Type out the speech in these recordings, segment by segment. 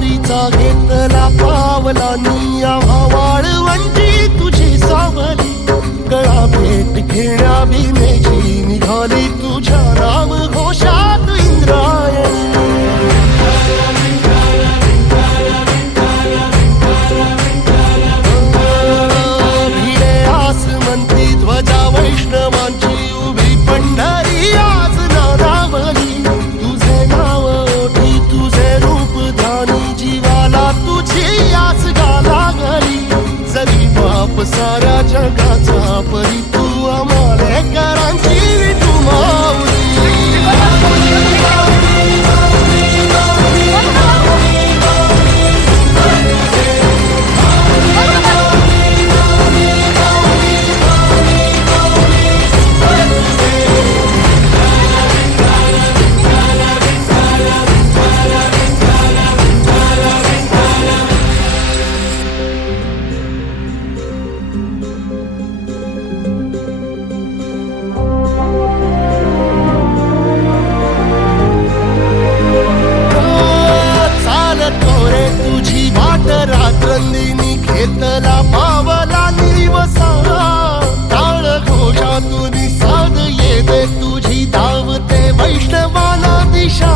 वारीचा घेतला पावला निया वाळवंटी तुझी सावली गळा भेट घेण्या भीमेची निघाली तुझ्या नाम घोषात इंद्रायणी भिडे आसमंती ध्वजा वैष्णवांची उभी पंढरी आज नादावली तुझे नाव ओठी तुझे रूप ध्यानी जीवाला तुझी आस गाला गली जरी बाप साऱ्या जगाचा परी तू आमालेकरांची तू माऊली रात्रंदिनी घेतला पावला निवसा टाळ घोषातून साध येते तुझी धावते वैष्णवाला दिशा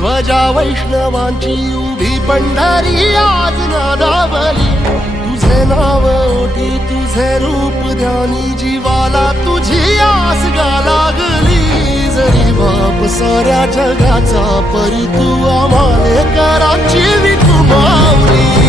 ध्वजा वैष्णवांची उभी पंढरी आज नादावली तुझे नाव ओठी तुझे रूप ध्यानी जीवाला तुझी आस गा लागली जरी बाप साऱ्या जगाचा परी तू आमालेकरांची तू माऊली